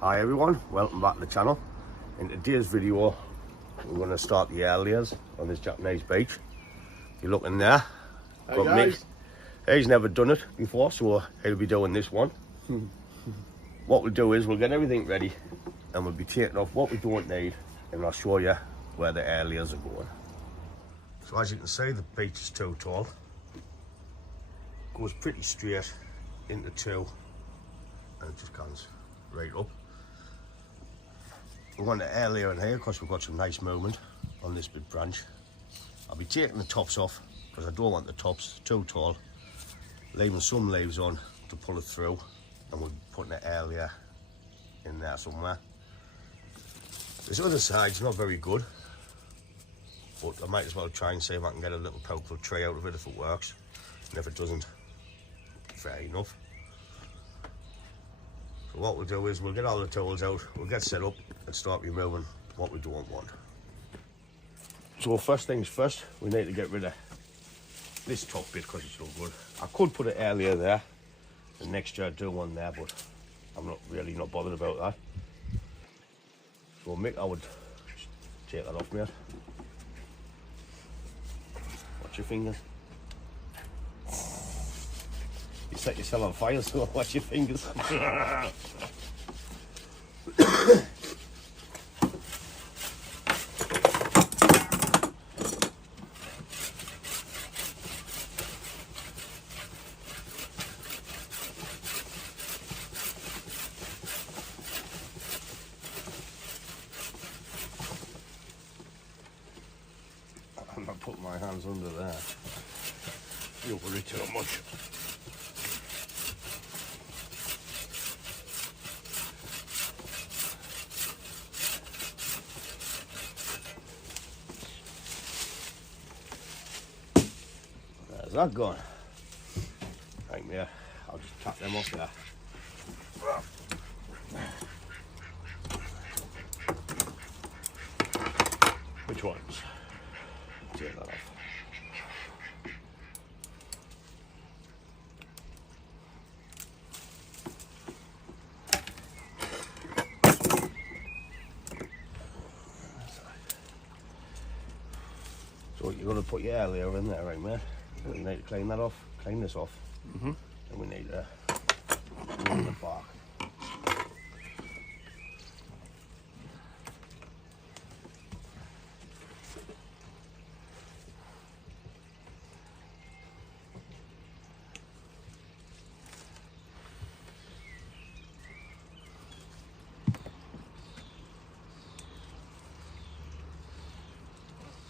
Hi everyone, welcome back to the channel. In today's video we're going to start the air layers on this Japanese beech. If you look in there, got Mick. He's never done it before, so he'll be doing this one. What we'll do is we'll get everything ready and we'll be taking off what we don't need, and I'll show you where the air layers are going. So as you can see, the beech is too tall. Goes pretty straight into two and it just comes right up. We're going to air layer in here because we've got some nice movement on this big branch. I'll be taking the tops off because I don't want the tops too tall, leaving some leaves on to pull it through, and we'll be putting an air layer in there somewhere. This other side's not very good, but I might as well try and see if I can get a little powerful tree out of it if it works, and if it doesn't, fair enough. So what we'll do is we'll get all the tools out, we'll get set up and start removing what we don't want. So first things first, we need to get rid of this top bit because it's no good. I could put an air layer there and next year do one there, but I'm not bothered about that. So Mick, I would take that off, mate. Watch your fingers. You set yourself on fire, so watch your fingers. I'm not putting my hands under there. You worry too much. There's that gone. Right there. I'll just tap them off there. Which ones? Take that off. So you're going to put your air layer in there, right, mate? We need to clean that off, clean this off, and we need to remove the bark.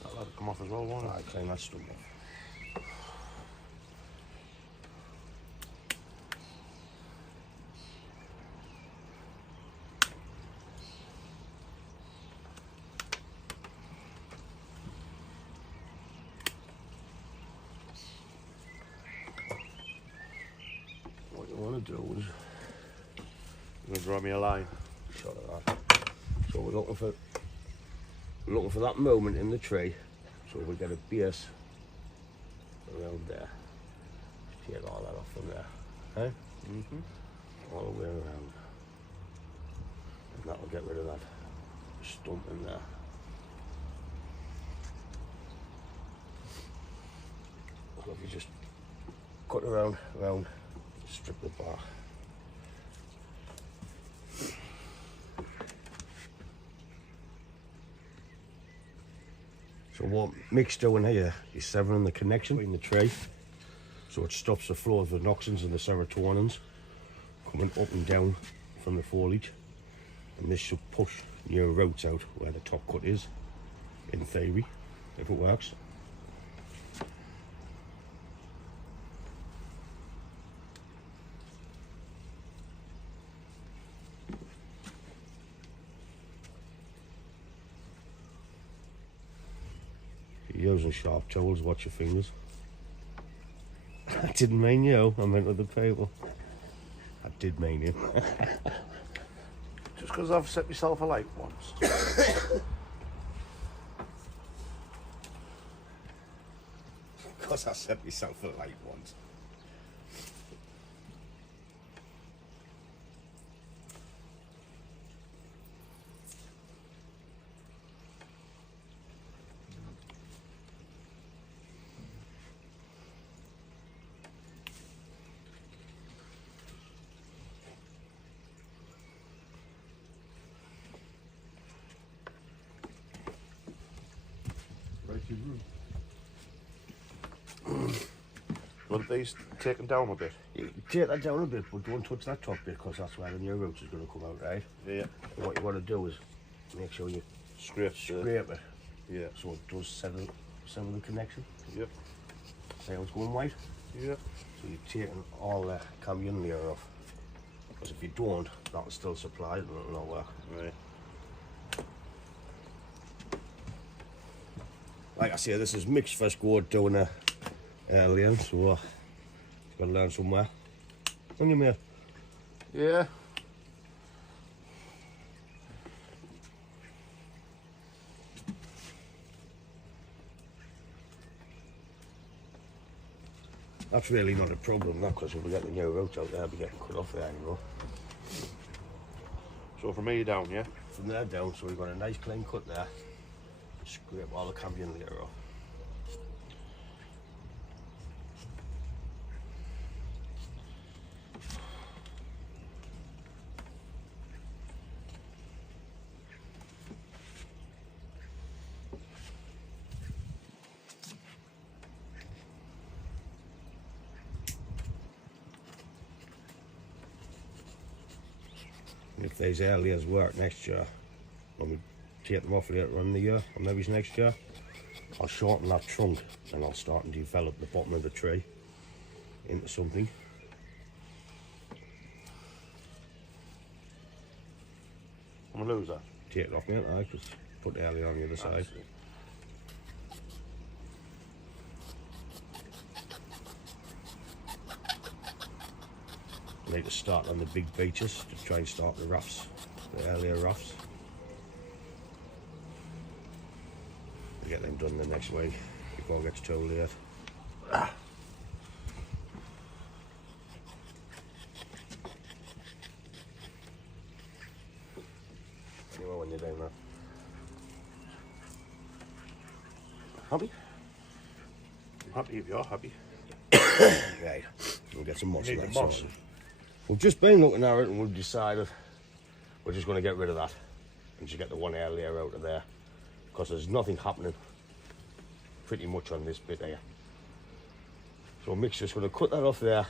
That'll come off as well, won't it? Right, clean that stump off. What you want to do is You're gonna draw me a line. shot of that. So we're looking for that movement in the tree. So we get a base around there. Just take all that off from there. Eh? All the way around. And that will get rid of that stump in there. So if you just cut around, strip the bark. So what Mick's doing here is severing the connection between the tree, so it stops the flow of the noxins and the serotonins coming up and down from the foliage, and this should push your roots out where the top cut is, in theory, if it works. You're using sharp tools, watch your fingers. I didn't mean you, I meant other people. I did mean you. Just because I've set myself alight once. Because I set myself alight once. Want these taken down a bit? You take that down a bit, but don't touch that top bit because that's where the new roots is going to come out, right? Yeah. And what you want to do is make sure you Scrape. scrape it Yeah. so it does settle the connection. Yep. See how it's going white? Yeah. So you're taking all the cambium layer off. Because if you don't, that'll still supply it and it'll not work. Right. Like I say, this is Mick's first go at doing a alien, so he's got to learn somewhere. On you, mate? Yeah. That's really not a problem, that, because if we get the new roots out there, we'll be getting cut off there anymore. So from here down, yeah? From there down, so we've got a nice clean cut there. Scrape all the cambium layer off. If these earliers work next year, when we take them off later on in the year, or maybe it's next year, I'll shorten that trunk and I'll start and develop the bottom of the tree into something. I'm gonna lose that. Take it off, mate, just put the earlier on the other side. Need to start on the big beeches to try and start the rafts, the earlier rafts. We'll get them done the next week before it gets too late. Anyway, when you're doing that. Happy? I'm happy if you're happy. Right, we'll get some moss. Need on the that moss. side. We've just been looking at it and we've decided we're just going to get rid of that and just get the one air layer out of there because there's nothing happening pretty much on this bit here. So Mick's just going to cut that off there,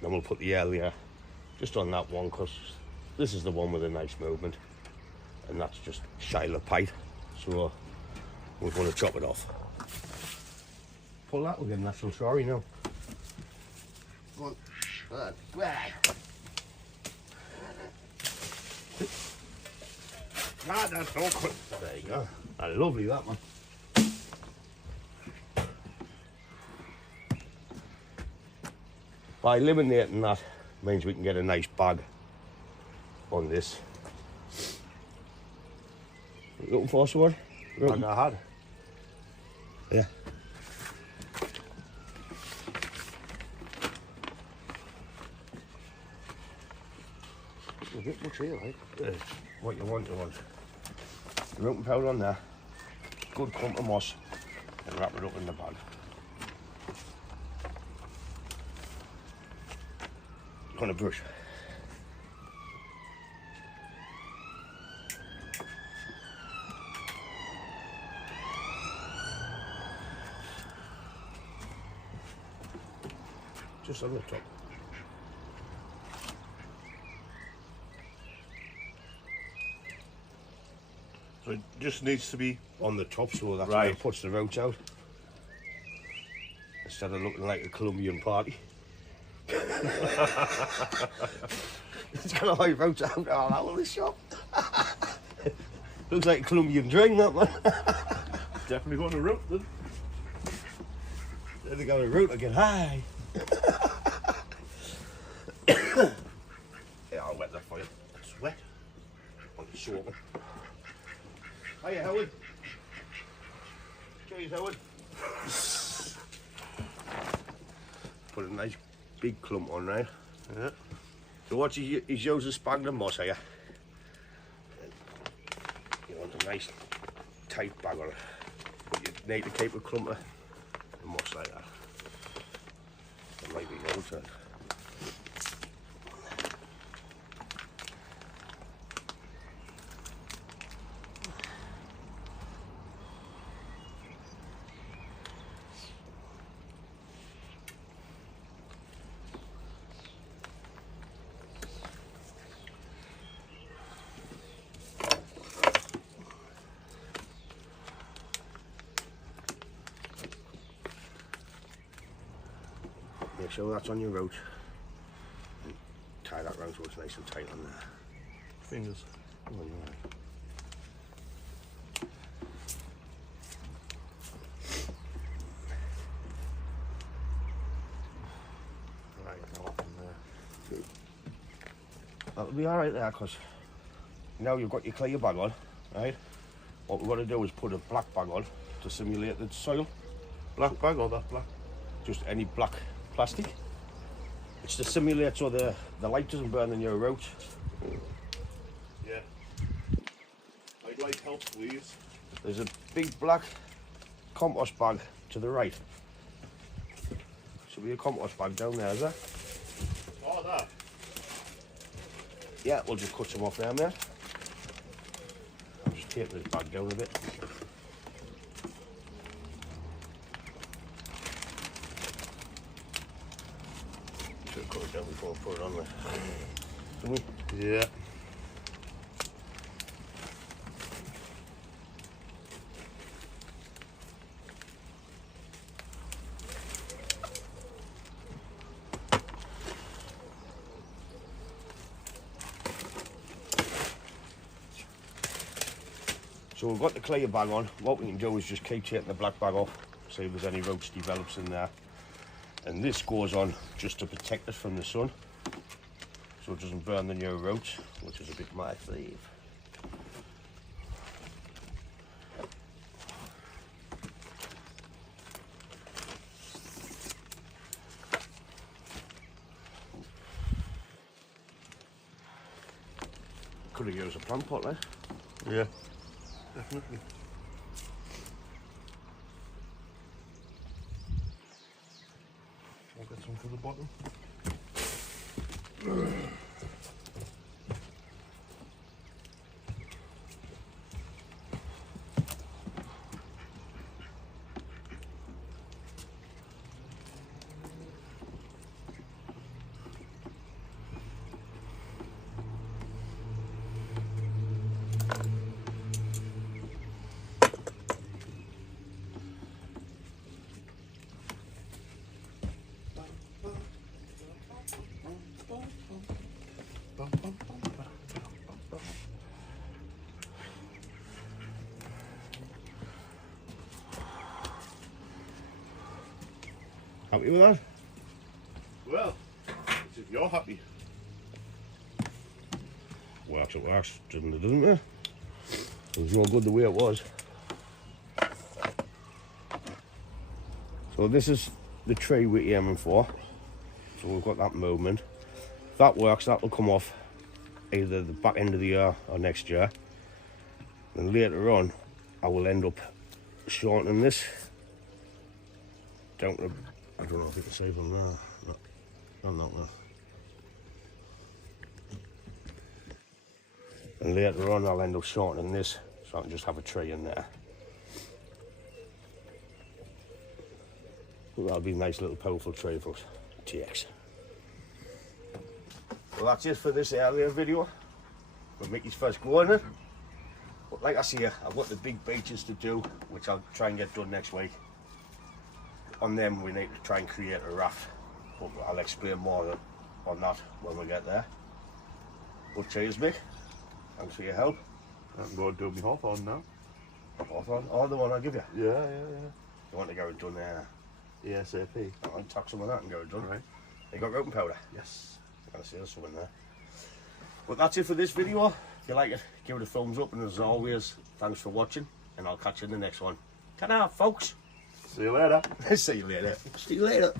then we'll put the air layer just on that one because this is the one with a nice movement and that's just Shiloh Pite. So we're going to chop it off. Pull that, we'll get a natural sorry now. Come on. Ah, that's awkward. There you go. That's lovely, that one. By eliminating that means we can get a nice bag on this. Looking for sword? Like I had. Yeah. A bit much here, like. What you want. Rooting powder on there, good clump of moss, and wrap it up in the bag. On a brush. Just on the top. So it just needs to be On the top, so that's Right. where it puts the roots out. Instead of looking like a Colombian party. It's got a high roots out all over the shop. Looks like a Colombian drain, that one. definitely going to root then. They got a root again. Hi. Yeah, I'll wet that for you. It's wet. On the soap. Hiya, Howard. Cheers, Howard. Put a nice big clump on there. Yeah. So what he's using sphagnum moss here. You want a nice tight bag on it. But you need to keep a clump of moss like that. It might be no turn. Make sure that's on your rope. And tie that round so it's nice and tight on there. Fingers. Oh, you're right. That'll be alright there, because now you've got your clear bag on, right? What we're going to do is put a black bag on to simulate the soil. Black bag or that black? Just any black plastic. It's to simulate so the light doesn't burn in your roach. Yeah. I'd like help, please. There's a big black compost bag to the right. Should be a compost bag down there, is there? Oh, that. Yeah, we'll just cut some off there, mate. I'll just tape this bag down a bit. Should have cut it down before I put it on there. Didn't we? Yeah. So we've got the clear bag on. What we can do is just keep taking the black bag off, see if there's any roach develops in there. And this goes on just to protect us from the sun, so it doesn't burn the new roach, which is a bit my sleeve. Could have used a plant pot, right? Yeah. Definitely. I'll get some for the bottom. Happy with that? Well, if you're happy. Works, it works, doesn't it, doesn't it? It was no good the way it was. So this is the tree we're aiming for. So we've got that movement. If that works, that will come off either the back end of the year or next year. And later on, I will end up shortening this down to, I don't know if you can see from there. No, on that one. And later on, I'll end up shortening this so I can just have a tree in there. Well, that'll be a nice little powerful tree for us. TX. Well, that's it for this earlier video. We'll make his first go on it. But like I say, I've got the big beaches to do, which I'll try and get done next week. On them, we need to try and create a raft. But I'll explain more on that when we get there. But cheers, Mick. Thanks for your help. I'm going to do my hawthorn now. Hawthorn? Oh, the one I'll give you. Yeah. You want to go and done there? ASAP. I'll tuck some of that and go and done. Right. You got roping powder? Yes. I'm going to see there's some in there. But that's it for this video. If you like it, give it a thumbs up. And as always, thanks for watching. And I'll catch you in the next one. Ta-da, folks. See you later. See you later. See you later.